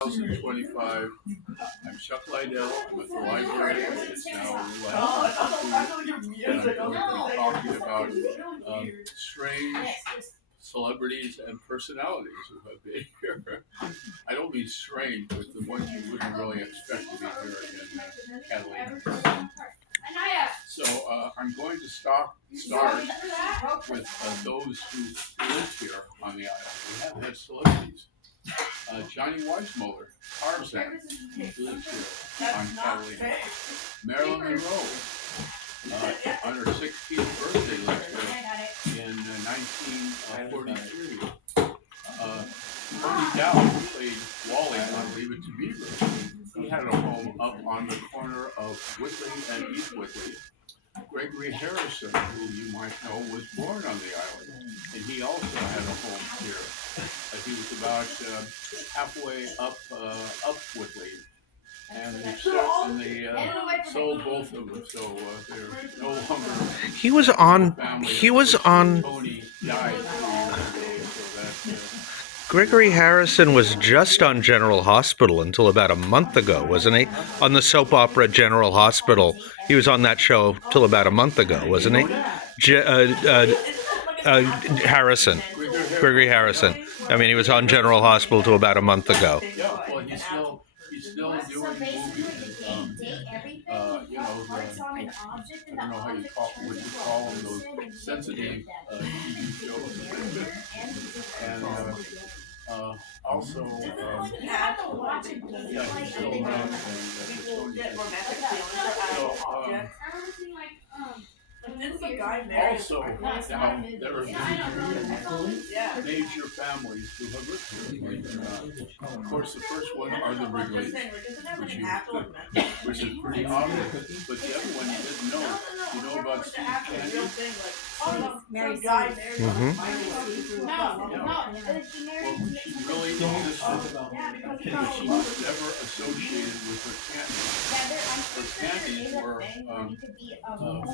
2025. I'm Chuck Liddell. I'm at the library. It's now 11:02, and I'm going to be talking about strange celebrities and personalities who have been here. I don't mean strange, but the ones you wouldn't really expect to be here in Catalina. So I'm going to start with those who live here on the island. We have had celebrities. Johnny Weissmuller, Tarzan, lives here on Catalina. Marilyn Monroe, on her 16th birthday, lived here in 1943. Tony Dow played Wally on Leave It to Beaver. He had a home up on the corner of Whitley and East Whitley. Gregory Harrison, who you might know, was born on the island, and he also had a home here. He was about halfway up Whitley, and they sold both of them, so they're no longer. He was on. Tony died 3 years ago, so that. Gregory Harrison was just on General Hospital until about a month ago, wasn't he? On the soap opera General Hospital. He was on that show till about a month ago, wasn't he? Harrison. Gregory Harrison. I mean, he was on General Hospital till about a month ago. Yeah, well, he's still doing movies. I don't know how you call them, those sensitive TV shows. And also, he's still around. Also, now there are major families who have lived here. Of course, the first one are the Wrigleys, which is pretty obvious. But the other one you didn't know. You know about Steve Candy? She really existed, but she was never associated with her candies. Her candies were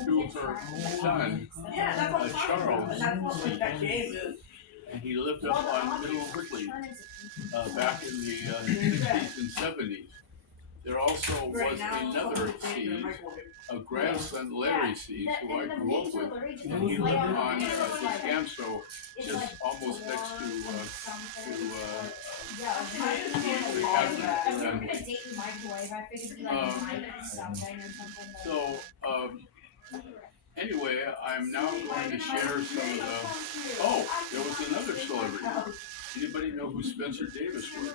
through her son, Charles, and he lived up on Middle Whitley back in the 60s and 70s. There also was another Seed, a grandson, Larry Seed, who I grew up with, and he lived on Descanso, just almost next to the Catherine family. Anyway, I'm now going to share some of the. Oh, there was another celebrity. Anybody know who Spencer Davis was?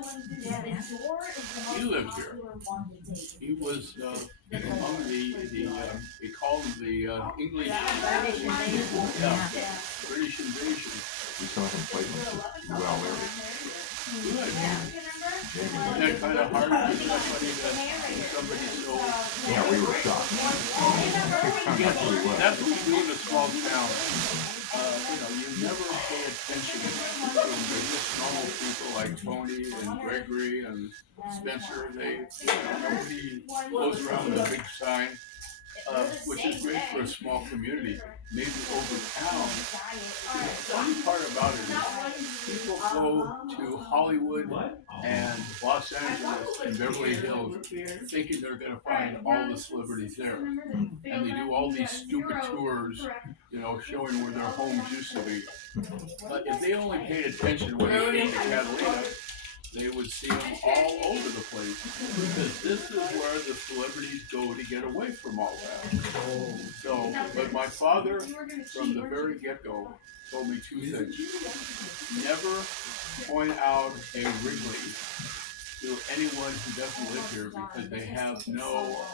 He lived here. He was among they called him the English, British invasion. We saw him play well there. Good. Isn't that kind of hard for somebody so. Yeah, we were shocked. That's what you do in a small town. You never pay attention to just normal people like Tony and Gregory and Spencer. Nobody goes around with a big sign, which is great for a small community. Maybe over town. The funny part about it is people go to Hollywood and Los Angeles and Beverly Hills thinking they're going to find all the celebrities there. And they do all these stupid tours, showing where their homes used to be. But if they only paid attention when they came to Catalina, they would see them all over the place, because this is where the celebrities go to get away from all that. But my father, from the very get-go, told me two things. Never point out a Wrigley to anyone who doesn't live here, because they have no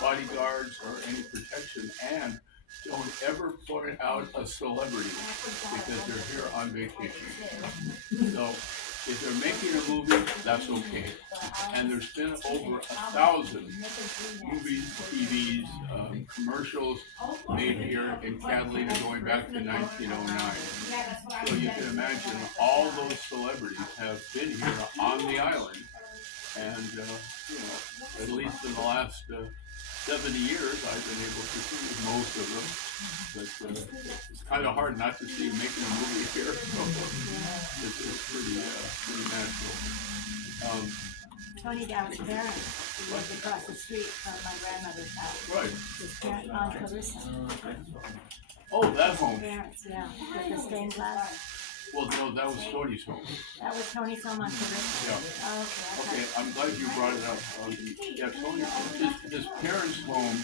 bodyguards or any protection, and don't ever point out a celebrity because they're here on vacation. So if they're making a movie, that's okay. And there's been over 1,000 movies, TVs, commercials made here in Catalina going back to 1909. So you can imagine all those celebrities have been here on the island. And, at least in the last 70 years, I've been able to see most of them. But it's kind of hard not to see making a movie here. So it's pretty natural. Tony Dowd's parents, who lived across the street from my grandmother's house. Right. His parents, Aunt Clarissa. Oh, that home. Parents, yeah, with the stained glass. Well, no, that was Tony's home. That was Tony's home on Clarissa. Yeah. Oh, okay. Okay, I'm glad you brought it up. Yeah, his parents' home,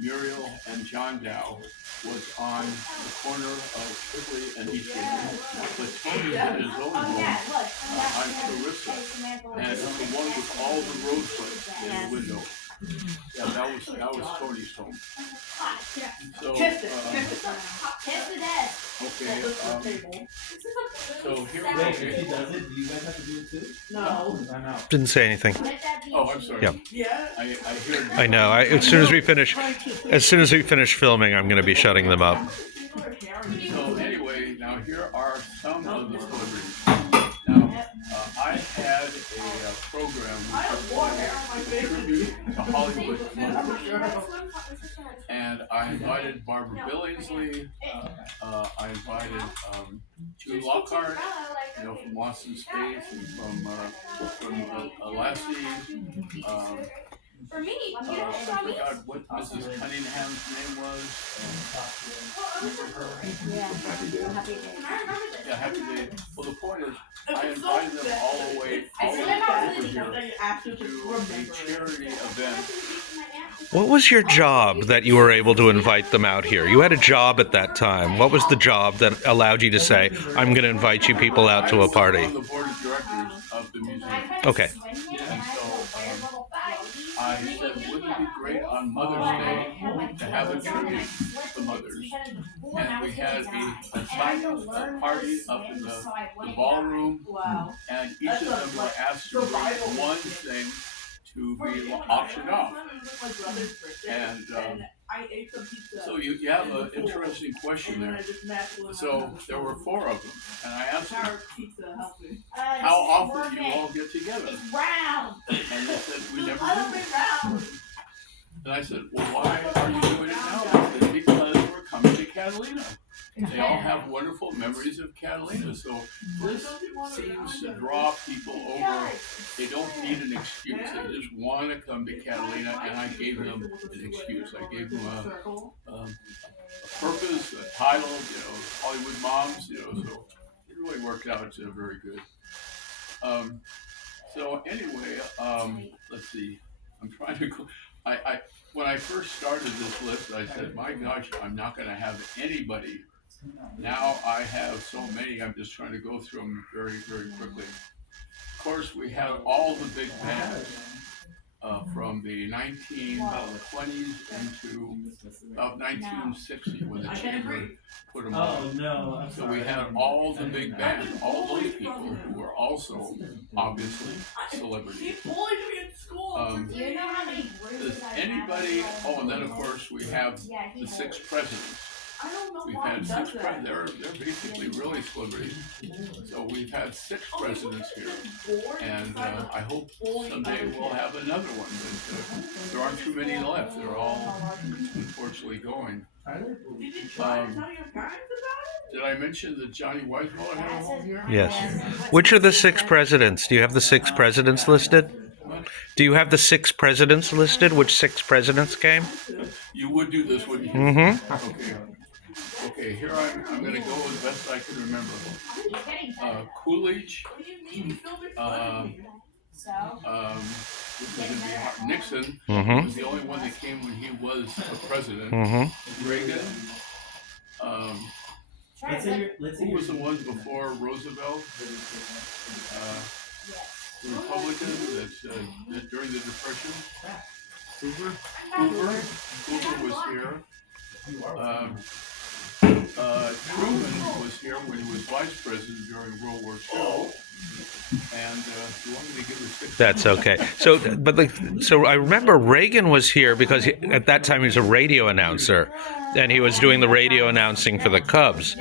Muriel and John Dow, was on the corner of Quigley and Eastwood. But Tony had his own home on Clarissa, and it's the one with all the rosebuds in the window. Yeah, that was Tony's home. So, okay, so here we Wait, if she does it, do you guys have to do it too? No. I'm out. Didn't say anything. Oh, I'm sorry. Yeah. Yeah. I hear. I know. As soon as we finish filming, I'm going to be shutting them up. So anyway, now here are some of the celebrities. Now, I had a program tribute to Hollywood celebrities, and I invited Barbara Billingsley. I invited June Lockhart, from Lost in Space, and from Lassie. For me, you I know, forgot what Mrs. Cunningham's name was. Remember her? Yeah, Happy Days. Happy Days. I remember this. Yeah, Happy Day. Well, the point is, I invited them all the way over here to do a charity event. What was your job that you were able to invite them out here? You had a job at that time. What was the job that allowed you to say, I'm going to invite you people out to a party? I was on the board of directors of the museum. Okay. And so I said, wouldn't it be great on Mother's Day to have a tribute to mothers? And we had a silent party up in the ballroom, Wow. and each of them were asked to bring one thing to be auctioned off. And I ate some pizza. so you have an interesting question there. So there were 4 of them, and I asked them, Pizza helped me. how often do you all get together? Round. And they said, we never I love do. it round. And I said, well, why are you doing it now? They said, because we're coming to Catalina. They all have wonderful memories of Catalina. So this seems to draw people over. They don't need an excuse. They just want to come to Catalina, and I gave them an excuse. I gave them a purpose, a title, Hollywood Moms, so it really worked out very good. So anyway, let's see. I'm trying to go. When I first started this list, I said, my gosh, I'm not going to have anybody. Now I have so many, I'm just trying to go through them very, very quickly. Of course, we have all the big bands from the 1920s into about 1960 when the Chamber put them Oh on. no, I'm So sorry. we had all the big bands, all those people who were also obviously He celebrities. bullied me in school. Do you know how many Does anybody, and then of course we have the 6 presidents. I don't know We've why had he 6 does that. presidents, they're basically really celebrities. So we've had 6 presidents here, and I hope someday we'll have another one, but there aren't too many left, they're all unfortunately going. Did you try to tell your parents about it? Did I mention that Johnny Weismuller had a home here? Yes. Which are the 6 presidents? Do you have the 6 presidents listed? Do you have the 6 presidents listed? Which 6 presidents came? You would do this, wouldn't you? Mm-hmm. Okay. Okay, here I'm going to go as best I can remember. Coolidge, What do you mean? You still make fun of me. this is gonna be hard. Nixon Mm-hmm. was the only one that came when he was the president. Mm-hmm. Reagan. Let's Who hear was the one before Roosevelt? The Republican that during the Depression. Hoover was here. Truman was here when he was vice president during World War II. And you want me to give a 6? That's okay. So I remember Reagan was here because at that time he was a radio announcer, and he was doing the radio announcing for the Cubs.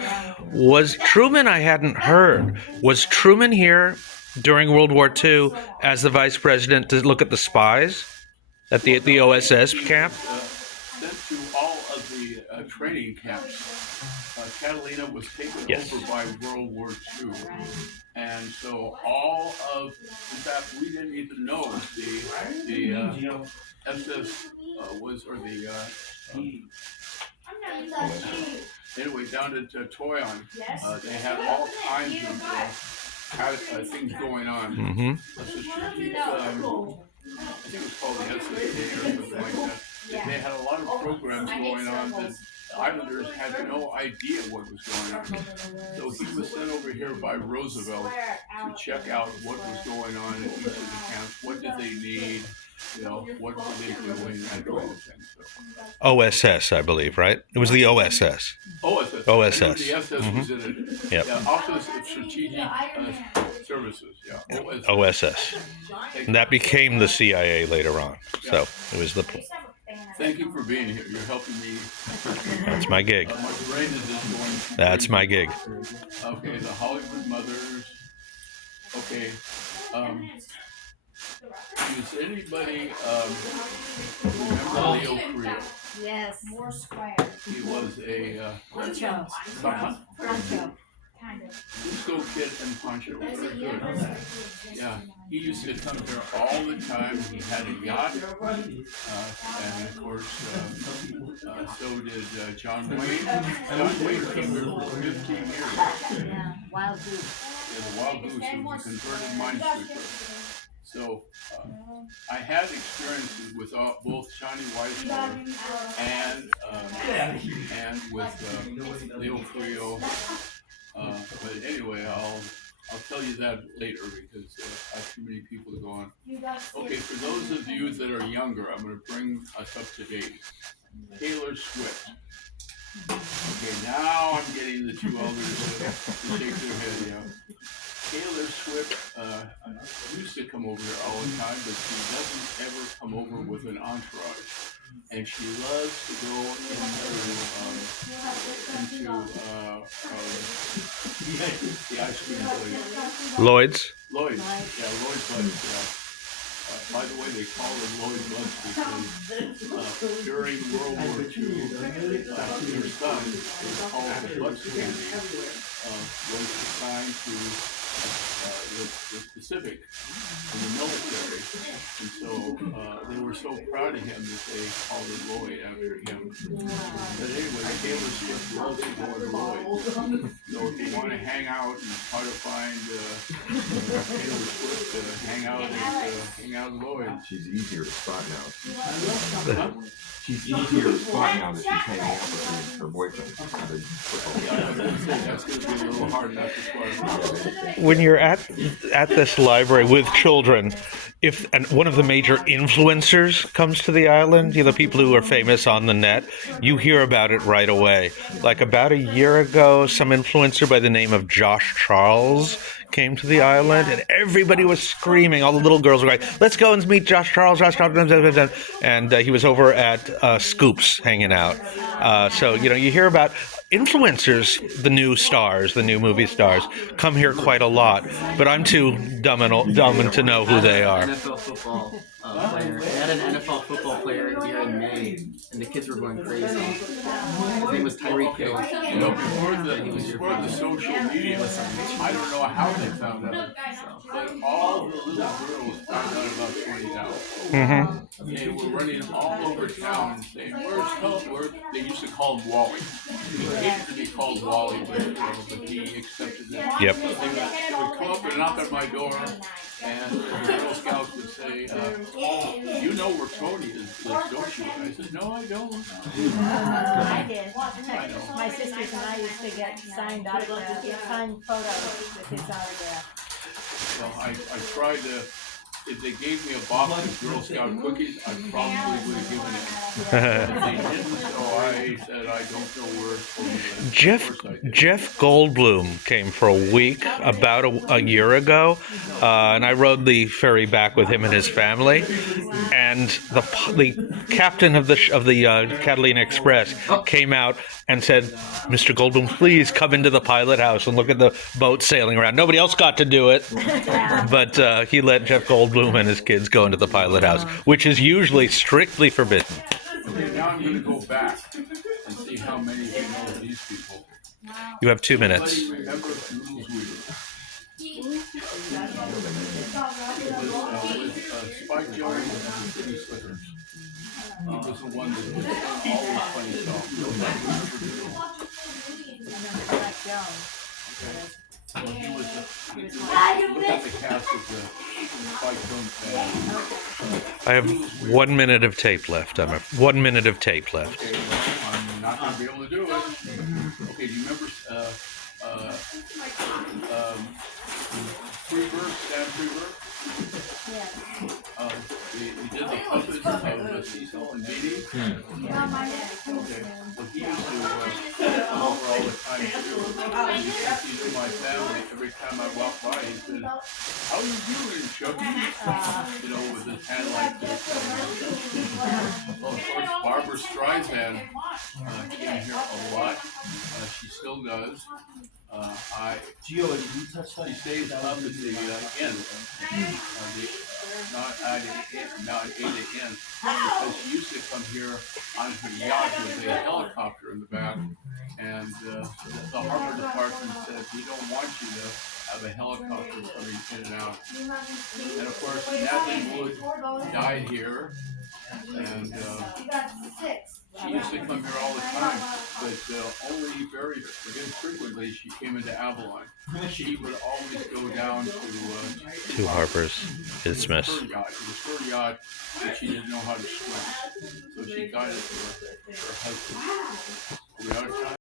Was Truman? I hadn't heard. Was Truman here during World War II as the vice president to look at the spies at the OSS camp? Sent to all of the training camps. Catalina was taken Yes. over by World War II, and so all of, in fact, we didn't even know the SS was, or the anyway, down at Toyon, they had all kinds of things going on. Mm-hmm. I think it was called the SSA or something like that. They had a lot of programs going on that the Islanders had no idea what was going on. So he was sent over here by Roosevelt to check out what was going on in each of the camps. What did they need? You know, what were they doing? That kind of thing. So. OSS, I believe, right? It was the OSS. OSS. OSS. I know the SS was in it. Yep. Yeah, Office of Strategic Services. Yeah, OSS. OSS. And that became the CIA later on. So it was the. Thank you for being here. You're helping me. That's my gig. My brain is just going. That's my gig. Okay, the Hollywood Mothers. Okay. Does anybody remember Leo Creel? Yes. More square. He was a Poncho. Poncho. disco kid and Poncho. Very good. Yeah, he used to come here all the time. He had a yacht, and of course, so did John Wayne. John Wayne came here for 15 years. Yeah. Wild goose. Yeah, the Wild Goose, who was a converted minesweeper. So I had experiences with both Johnny Weissmuller and with Leo Creel. But anyway, I'll tell you that later because I have too many people to go on. Okay, for those of you that are younger, I'm going to bring us up to date. Taylor Swift. Okay, now I'm getting the two elders to shake their head, yeah. Taylor Swift used to come over here all the time, but she doesn't ever come over with an entourage. And she loves to go into the ice cream place. Lloyd's. Lloyd's. Yeah, Lloyd's Buds, yeah. By the way, they call them Lloyd's Buds because during World War II, their son was called the Buds Candy, was assigned to the Pacific in the military, and so they were so proud of him that they called it Lloyd after him. But anyway, Taylor Swift loves to go to Lloyd. So if you want to hang out and try to find Taylor Swift, hang out at Lloyd. She's easier to spot now. She's easier to spot now that she's hanging out with her boyfriend. Yeah, I was going to say that's going to be a little hard not to spot. When you're at this library with children, and one of the major influencers comes to the island, the people who are famous on the net, you hear about it right away. Like about a year ago, some influencer by the name of Josh Charles came to the island, and everybody was screaming. All the little girls were like, "Let's go and meet Josh Charles." And he was over at Scoops hanging out. So you hear about influencers, the new stars, the new movie stars, come here quite a lot. But I'm too dumb to know who they are. NFL football player. They had an NFL football player here in May, and the kids were going crazy. His name was Tyreek Hill. Before the social media, I don't know how they found out. But all the little girls found out about 20,000. Mm-hmm. They were running all over town and saying, "Where's Help?" They used to call him Wally. He hated to be called Wally, but he accepted it. Yep. They would come up and knock on my door, and the Girl Scouts would say, "You know where Tony is, don't you?" And I said, "No, I don't." I did. I know. My sisters and I used to get signed photos with his autograph. So I tried to, if they gave me a box of Girl Scout cookies, I probably would have given it. But they didn't, so I said, I don't know where it's going. Jeff Goldblum came for a week about a year ago, and I rode the ferry back with him and his family. And the captain of the Catalina Express came out and said, "Mr. Goldblum, please come into the pilot house and look at the boat sailing around." Nobody else got to do it, but he let Jeff Goldblum and his kids go into the pilot house, which is usually strictly forbidden. Okay, now I'm gonna go back and see how many of you know of these people. You have 2 minutes. Anybody remember Noodles Weaver? With Spike Jones and the City Slickers. He was the one that was always funny songs. I remember Spike Jones. Well, he was look at the cast of the Spike Jones band. I have 1 minute of tape left. 1 minute of tape left. Okay, well, I'm not gonna be able to do it. Okay, do you remember Freeber, Stan Freeber? Yes. He did the puppets of Cecil and Beatty. Okay, well, he used to come over all the time too. He used to see my family every time I walked by. He said, "How you doing, Chucky?" You know, with his hand like this. Well, of course, Barbara Streisand came here a lot. She still does. Gio, you touched on She stays up at the inn. Not at the inn, because she used to come here on her yacht with a helicopter in the back. And the harbor department said, "We don't want you to have a helicopter coming in and out." And of course, Natalie Wood died here. And she used to come here all the time, but only very infrequently she came into Avalon. She would always go down to 2 harbors. Dismiss. her yacht. It was her yacht, but she didn't know how to swim. So she got it for her husband. Are we out of time?